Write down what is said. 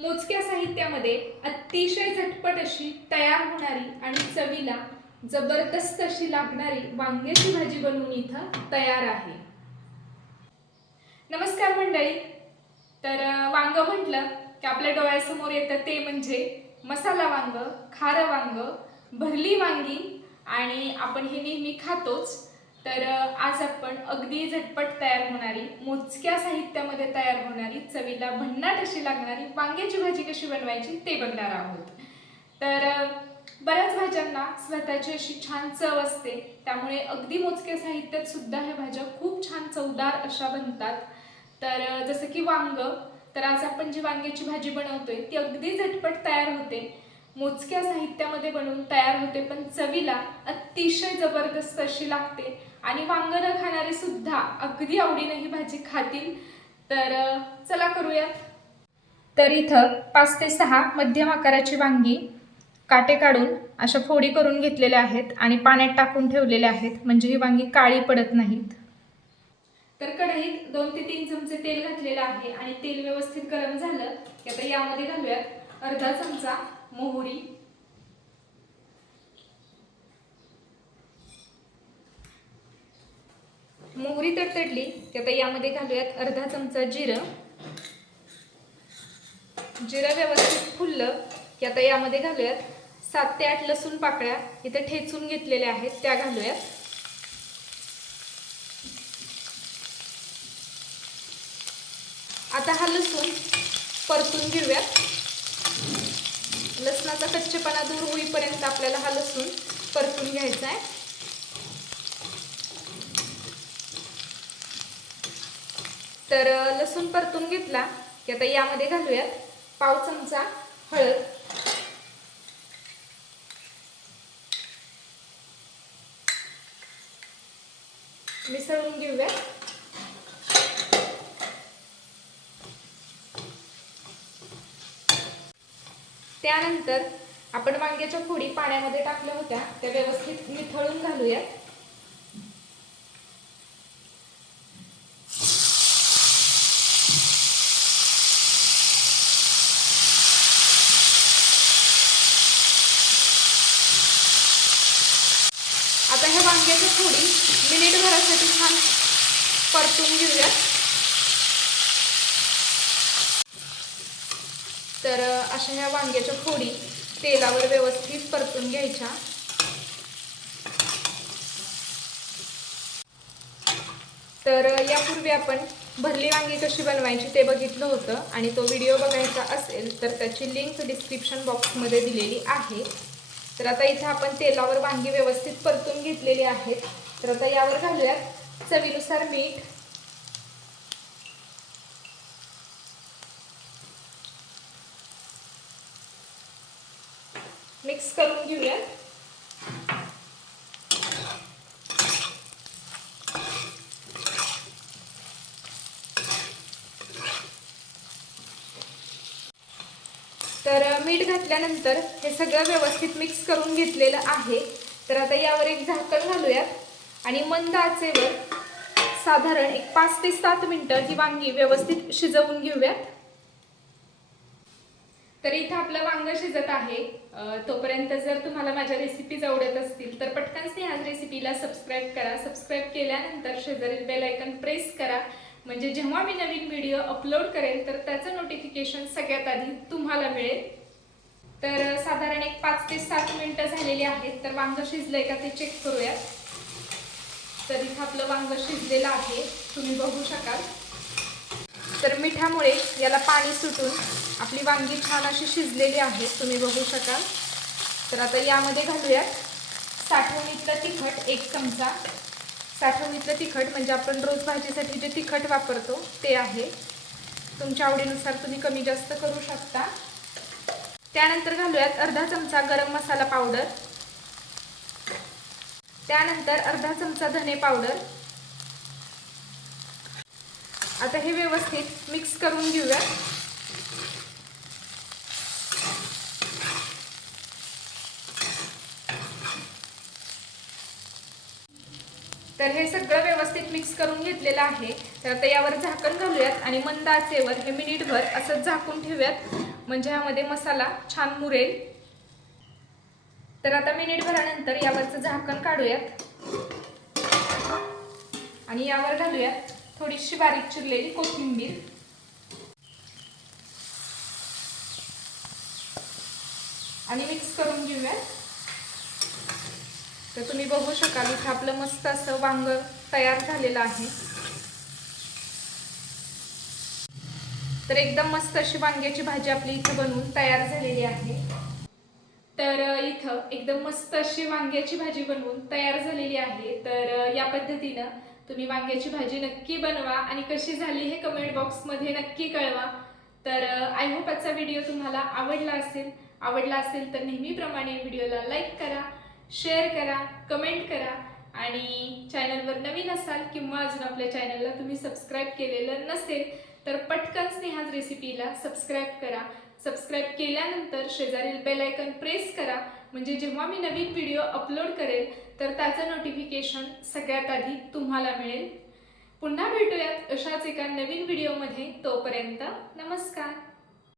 मोजक्या साहित्यामध्ये अतिशय झटपट अशी तयार होणारी आणि चवीला जबरदस्त अशी लागणारी वांग्याची भाजी बनवून इथं तयार आहे. नमस्कार मंडळी. तर वांग म्हटलं की आपल्या डोळ्यासमोर येतं ते म्हणजे मसाला वांग खारं वांग भरली वांगी आणि आपण हे नेहमी खातोच. तर आज आपण अगदी झटपट तयार होणारी मोजक्या साहित्यामध्ये तयार होणारी चवीला भन्नाट अशी लागणारी वांग्याची भाजी कशी बनवायची ते बघणार आहोत. तर बऱ्याच भाज्यांना स्वतःची अशी छान चव असते. त्यामुळे अगदी मोजक्या साहित्यात सुद्धा ह्या भाज्या खूप छान चवदार अशा बनतात. तर जसं की वांग तर आज आपण जी वांग्याची भाजी बनवतोय ती अगदी झटपट तयार होते. मोजक्या साहित्यामध्ये बनवून तयार होते पण चवीला अतिशय जबरदस्त अशी लागते. आणि वांग न खाणारे सुद्धा अगदी आवडीने ही भाजी खातील. तर चला करूयात तर इथं पाच ते सहा मध्यम आकाराची वांगी काटे काढून अशा फोडी करून घेतलेल्या आहेत आणि पाण्यात टाकून ठेवलेल्या आहेत. म्हणजे ही वांगी काळी पडत नाहीत. तर कढईत दोन ते तीन चमचे तेल घातलेलं आहे आणि तेल व्यवस्थित गरम झालं की आता यामध्ये घालूयात अर्धा चमचा मोहरी मोहरी तडतडली. की आता यामध्ये घालूयात अर्धा चमचा जिरं. जिरं व्यवस्थित फुललं की आता यामध्ये घालूयात सात ते आठ लसूण पाकळ्या इथं ठेचून घेतलेल्या आहेत त्या घालूयात. आता हा लसूण परतून घेऊयात. लसणाचा कच्चेपणा दूर होईपर्यंत आपल्याला हा लसूण परतून घ्यायचा आहे तर लसूण परतून घेतला की आता यामध्ये घालूयात पाव चमचा हळद. मिसळून घेऊयात. त्यानंतर आपण वांग्याच्या फोडी पाण्यामध्ये टाकल्या होत्या त्या व्यवस्थित निथळून घालूयात. वांग्याची थोडी वांग्याच्या फोडी मिनिटभरासाठी छान परतून घेऊयात. तर अशा ह्या वांग्याच्या फोडी तेलावर व्यवस्थित परतून घ्यायच्या. तर यापूर्वी आपण भरली वांगी कशी बनवायची ते बघितलं होतं आणि तो व्हिडिओ बघायचा असेल तर त्याची लिंक डिस्क्रिप्शन बॉक्समध्ये दिलेली आहे. तर आता इथं आपण तेलावर वांगी व्यवस्थित परतून घेतलेली आहेत. तर आता यावर घालूयात चवीनुसार मीठ. मिक्स करून घेऊयात. तर मीठ घातल्यानंतर हे सगळं व्यवस्थित मिक्स करून घेतलेलं आहे. तर आता यावर एक झाकण घालूयात. आणि मंद आचेवर साधारण एक पाच ते सात मिनटं ही वांगी व्यवस्थित शिजवून घेऊयात. तर इथं आपलं वांगं शिजत आहे. तोपर्यंत जर तुम्हाला माझ्या रेसिपीज आवडत असतील तर पटकन स्नेहाज रेसिपीला सबस्क्राईब करा. सबस्क्राईब केल्यानंतर शेजारील बेल आयकन प्रेस करा. म्हणजे जेव्हा मी नवीन व्हिडिओ अपलोड करेल तर त्याचं नोटिफिकेशन सगळ्यात आधी तुम्हाला मिळेल. तर साधारण एक पाच ते सात मिनिटं झालेली आहेत तर वांगं शिजलंय का ते चेक करूयात. तर इथं आपलं वांगं शिजलेलं आहे तुम्ही बघू शकाल. तर मिठामुळे याला पाणी सुटून आपली वांगी छान अशी शिजलेली आहे तुम्ही बघू शकाल. तर आता यामध्ये घालूयात साठवणीतलं तिखट एक चमचा. साठवणीतलं तिखट म्हणजे आपण रोज भाजीसाठी जे तिखट वापरतो ते आहे. तुमच्या आवडीनुसार तुम्ही कमी जास्त करू शकता. त्यानंतर घालूयात अर्धा चमचा गरम मसाला पावडर. त्यानंतर अर्धा चमचा धने पावडर. आता हे व्यवस्थित मिक्स करून घेऊया. तर हे सगळं व्यवस्थित मिक्स करून घेतलेलं आहे. तर आता यावर झाकण घालूयात आणि मंद आचेवर हे मिनिटभर असंच झाकून ठेवूयात. म्हणजे ह्यामध्ये मसाला छान मुरेल. तर आता मिनिटभरानंतर यावरचं झाकण काढूयात. आणि यावर घालूयात थोडीशी बारीक चिरलेली कोथिंबीर. आणि मिक्स करून घेऊयात. तर तुम्ही बघू शकाल इथं आपलं मस्त असं वांग तयार झालेलं आहे. तर एकदम मस्त अशी वांग्याची भाजी आपली इथं बनवून तयार झालेली आहे. तर इथं एकदम मस्त अशी वांग्याची भाजी बनवून तयार झालेली आहे. तर या पद्धतीनं तुम्ही वांग्याची भाजी नक्की बनवा आणि कशी झाली हे कमेंट बॉक्समध्ये नक्की कळवा. तर आय होप आजचा व्हिडिओ तुम्हाला आवडला असेल. आवडला असेल तर नेहमीप्रमाणे व्हिडिओला लाईक करा. शेअर करा कमेंट करा आणि चॅनलवर नवीन असाल किंवा अजून आपल्या चॅनलला तुम्ही सबस्क्राईब केलेलं नसेल तर पटकन स्नेहाज रेसिपीला सबस्क्राईब करा. सबस्क्राईब केल्यानंतर शेजारील बेल आयकन प्रेस करा. म्हणजे जेव्हा मी नवीन व्हिडिओ अपलोड करेल तर त्याचं नोटिफिकेशन सगळ्यात आधी तुम्हाला मिळेल. पुन्हा भेटूयात अशाच एका नवीन व्हिडिओमध्ये तोपर्यंत नमस्कार.